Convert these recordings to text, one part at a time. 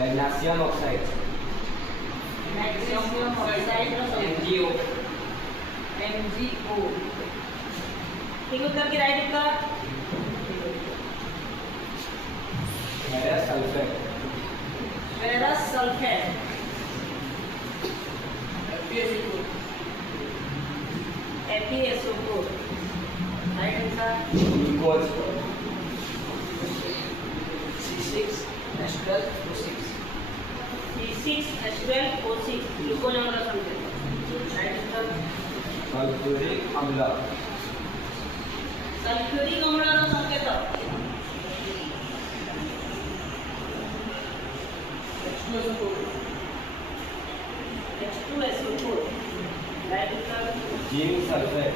magnesium oxide MgO ठीक उत्तर की राइट उत्तर ferrous sulphate FeSO4 right answer glucose C6H12O6 glucose अम्ल संकेत राइट उत्तर सल्फ्यूरिक अम्ल सल्फ्यूरिक अम्लर संकेत H2SO4 राइट उत्तर zinc sulphate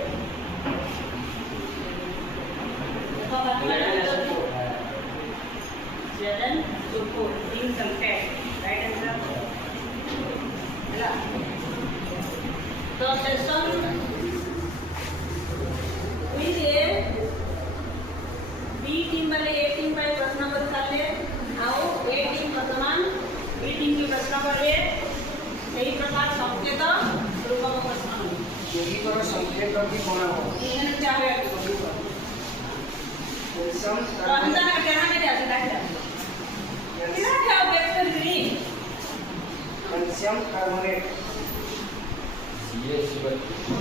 ZnSO4 zinc sulphate right answer ହେଲା तो session with a B team वाले A टीम पर प्रश्न पत्र करले आओ A टीम वर्तमान B टीम की प्रश्न करे सही प्रकार संकेत रूपक प्रश्न योगी पर संकेत की कोण हो इन्हें चाहे कैल्शियम तो अंदर का कहना नहीं जाता है क्या क्या vector green calcium carbonate CaCO2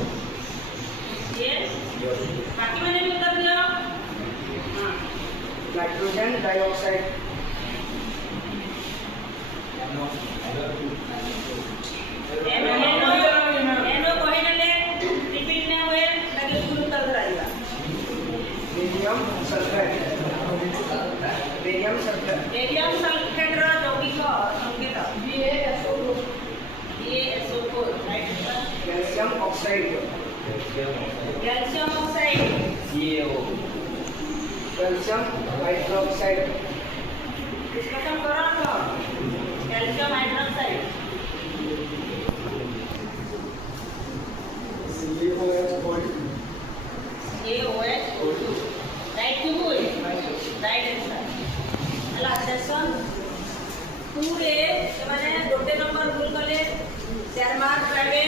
ये बाकी मैंने भी उत्तर दिया हां नाइट्रोजन डाइऑक्साइड NO कहने रिपीट नहीं हुए लगे उसको उत्तर कराएगा बेरियम सल्फेट बेरियम सल्फेट रा यौगिक संकेत BaSO4 right calcium oxide calcium oxide CaO calcium hydroxide discussion करो तो कैल्शियम हाइड्रोक्साइड AOH राइट क्यों बोल राइट आंसर ହେଲା सेशन 2 रे माने गोटे नंबर भूल कले 4 मार्क पाइबे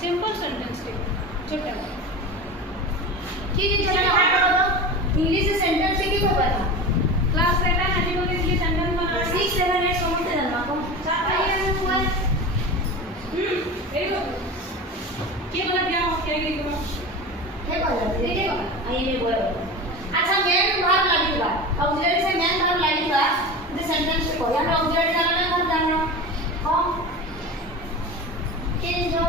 सिंपल सेंटेंस के छोटा ठीक है चलो बाहर करो इंग्लिश से सेंटेंस से की होगा क्लास रहता है जी बोले इसलिए सेंटेंस बना 6 7 8 समझते रहना को साथ आइए हुआ वेरी गुड क्या बोला क्या ठीक है हे बोला ठीक है आई ने बोला अच्छा मेन भाग लगी बा ऑक्सिलरी से मेन भाग लगी बा द सेंटेंस को यहाँ ऑक्सिलरी का नाम क्या है कौन के जो